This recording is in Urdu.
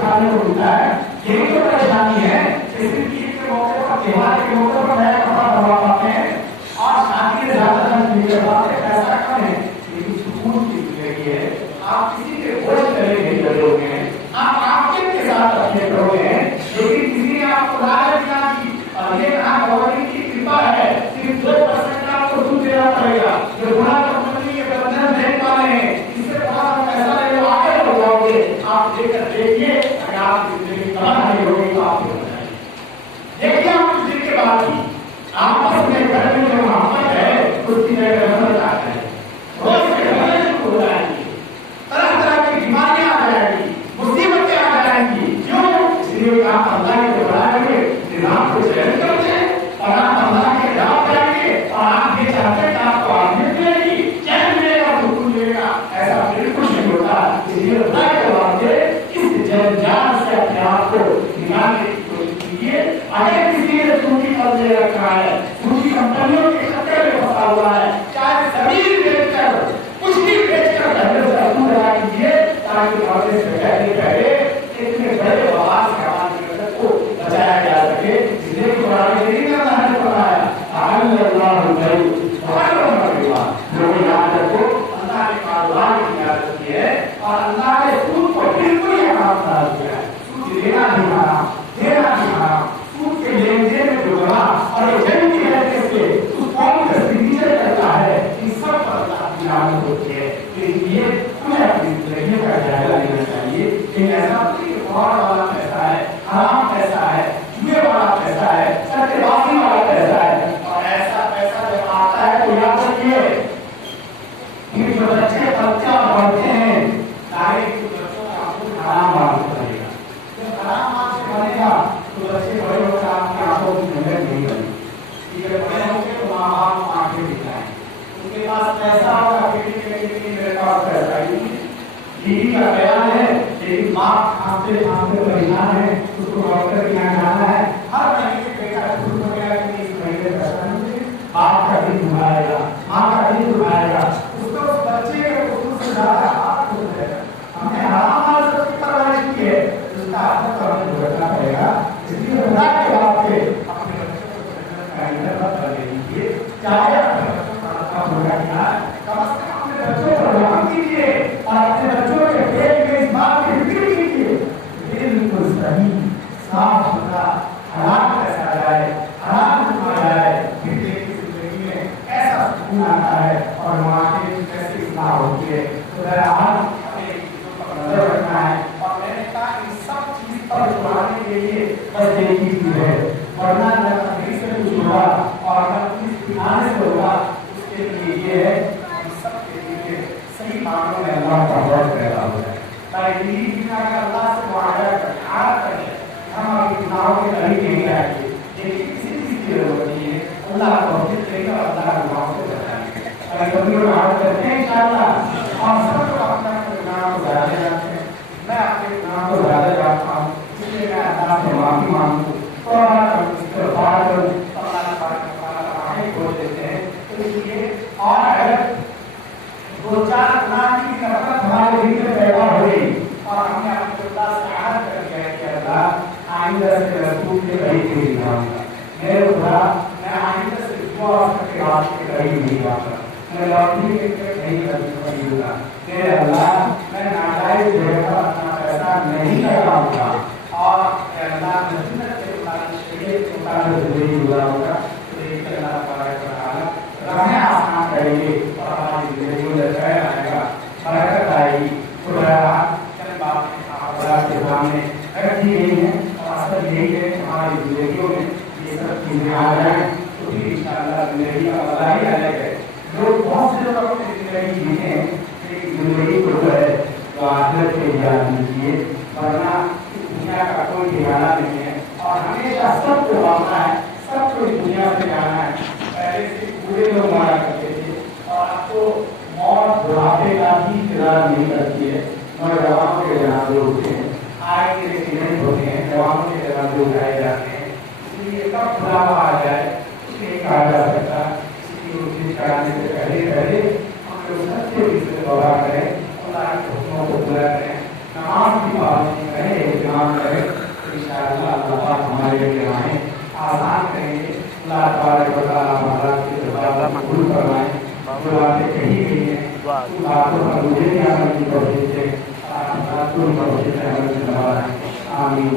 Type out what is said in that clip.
کھانے کو ملتا ہے. یہی تو پریشانی ہے. اس عید کے موقع پر, تہوار کے موقع پر نیا کپڑا بنوا پاتے ہیں اور شادی میں زیادہ دن نہیں کر پاتے. پیسہ کم ہے لیکن سکون کی زندگی ہے. آپ کسی کے بوجھ کرے نہیں لگو گے, آپ عافیت کے ساتھ اپنے کرو گے, لیکن کسی نے آپ کو لالچ نہ کی. اور یہ کہا گورنمنٹ کی کرپا ہے, صرف 2% کا آپ کو سود دینا پڑے گا. جو گناہ کمپنی کے بندھن بینک والے ہیں, اس سے بڑا پیسہ لے لو, آگے ہو جاؤ گے. آپ دیکھ کر دیکھیے, اگر آپ کی زندگی تباہ نہیں ہوگی تو آپ ہو جائیں گے. دیکھیے آپ کچھ دن کے بعد ہی آپس میں گھر میں جو محبت ہے اس کی جگہ نظر آتا ہے. روز کے جھگڑے شروع ہو جائیں گے, طرح طرح کی بیماریاں آ جائیں گی, مصیبتیں آ جائیں گی. کیوں؟ اس لیے آپ اللہ کے بلائیں گے, نظام کو چیلنج کرتے ہیں اور آپ اللہ کے خلاف جائیں گے اور آپ یہ چاہتے ہیں کہ آپ کو آدمی ملے گی, چین ملے گا, سکون ملے گا. ایسا بالکل نہیں ہوتا. اس لیے اللہ کے واسطے اس جنجال سے اپنے آپ کو نکالنے کی کوشش کیجیے. اگر کسی نے سوچی قرض لے رکھا ہے, سوچی کمپنیوں کے خطرے میں پھنسا ہوا ہے, چاہے زمین بیچ کر, کچھ بھی بیچ کر گھر سے دور لگا دیجیے تاکہ دروازے سے پہلے اتنے بڑے وبا سے ہماری ملت کو بچایا جا سکے. اس لیے قرآن کریم میں اللہ نے فرمایا اللہ لوگ یاد رکھو, اللہ نے کاروبار کی اجازت کی ہے اور اللہ نے سود کو بالکل ہی حرام قرار دیا ہے. سود لینا بھی حرام, دینا بھی حرام. سود کے لین دین میں جو گناہ اور یہ جنگ کی حیثیت سے اس قوم کا سگنیچر کرتا ہے, ان سب پر اللہ کی لعنت ہوتی ہے. اس لیے ہمیں اپنی زندگی کا جائزہ لینا چاہیے کہ ایسا فراڈ والا پیسہ ہے, حرام پیسہ ہے, جوئے والا پیسہ ہے, سٹے بازی والا پیسہ ہے. اور ایسا پیسہ جب آتا ہے تو یاد رکھیے کہ جو بچے بچہ بڑھتے ہیں تاریخ بچوں کا حرام مال سے بنے گا. جب حرام مال سے بنے گا تو بچے بڑے ہو کر آپ کی آنکھوں کی محنت نہیں بنے گی. جب بڑے ہوں گے تو ماں باپ آنکھیں دکھائیں, ان کے پاس پیسہ ہوگا, بیٹی کے لیے میرے پاس پیسہ ہی نہیں. بیوی کا بیان ہے لیکن ماں کھانتے کھانتے پریشان ہے, اس کو ڈاکٹر کے یہاں جانا ہے. ہر مہینے بیٹا خود ہو گیا کہ اس مہینے پیسہ نہیں دے, باپ کا دل دکھائے گا, ماں کا دل دکھائے گا. اس کو اس بچے کے خود سے زیادہ ہاتھ کھل جائے گا. ہم نے حرام مال سے کی پرورش کی ہے, اس کا حق ہمیں بھرنا پڑے گا. اس لیے خدا کے واسطے اپنے بچوں کو کا انتظار کر لیجیے. چاہے اپنے بچوں کا رقم ہوگا کیا, کم از کم اپنے بچوں کو رقم دیجیے اور اپنے بچوں کے پیٹ میں اس بات کی فکر کیجیے بالکل صحیح صاف ستھرا حلال پیسہ جائے, حرام کما جائے. پھر دیکھیے زندگی میں ایسا سکون آتا ہے اور معاشرے کی کیسی اصلاح ہوتی ہے. تو بہرحال ہمیں چیزوں پر نظر رکھنا ہے. اور میں نے کہا ان سب چیز پر چھڑانے کے لیے بس ایک ہی چیز ہے, ورنہ نہ تقریر سے کچھ ہوگا اور نہ کچھ دکھانے سے ہوگا. اس کے لیے یہ ہے ہم سب کے لیے صحیح معنوں میں اللہ کا خوف پیدا ہو جائے. اللہ سے معاہدہ کریں, ہم اپنی گناہوں کے قریب نہیں جائیں گے. لیکن کسی چیز کی ضرورت نہیں ہے, اللہ توفیق دے گا, اللہ گناہوں سے بچائیں گے. اگر کبھی معاہدہ کرتے ہیں انشاءاللہ, اور سب لوگ اپنے اپنے گناہ کو زیادہ جانتے ہیں, میں اپنے گناہ کو زیادہ جانتا ہوں, اس لیے میں اللہ سے معافی مانگوں, توبہ کروں, استغفار کروں, اللہ تعالیٰ آنکھیں کھول دیتے ہیں. اس لیے اور اگر دو چار گناہ کی نفرت ہمارے دل میں پیدا ہوئی اور ہم نے اپنے اللہ سے عہد کر دیا کہ اللہ آئندہ سے رسول کے قریب نہیں جاؤں گا, میرے خدا میں آئندہ سے دعا کے بعد کے قریب نہیں جاؤں گا, میں لاٹری کے نہیں قریب ہوگا, میرے اللہ میں ناجائز جگہ پر اپنا پیسہ نہیں لگاؤں گا, اور اللہ جنت کے مطابق شریعت کے مطابق زندگی گزاروں گا. تو ایک اللہ تعالیٰ راہیں آسان کریں گے اور ہماری زندگی میں خیر آئے گا, برکت آئے گی. چند باتیں آپ کے سامنے رکھی گئی ہیں اور اصل یہی ہے کہ ہماری زندگیوں میں یہ سب چیزیں آ جائیں تو پھر انشاءاللہ زندگی کا مزہ ہی الگ ہے. لوگ بہت سے لوگ اپنی زندگی جیتے ہیں, لیکن زندگی کو جو ہے تو آخرت پہ یاد دیجیے, ورنہ دنیا کا کوئی ٹھکانا نہیں ہے اور ہمیشہ سب کو بھاگنا ہے, سب کو اس دنیا سے جانا ہے. پہلے سے پورے لوگ مارا کرتے تھے اور اب تو موت بڑھاپے کا بھی انتظار نہیں کرتی ہے. نوجوانوں کے جنازے ہوتے ہیں, آئے کے ایکسیڈنٹ ہوتے ہیں, جوانوں کے جنازے اٹھائے جاتے ہیں. اس لیے کب بلاوا آ جائے اس نہیں کہا جا سکتا. اس کی روشنی چڑھانے سے پہلے ہم لوگ سچے دل سے توبہ کریں, اللہ کے حکموں کو پورا کریں, نماز کی پابندی کریں, اللہ تبارک و تعالیٰ ہمارا قبول فرمائے جو باتیں کہی گئی ہیں ان باتوں پر مجھے بھی عمل کی توفیق دے آمین.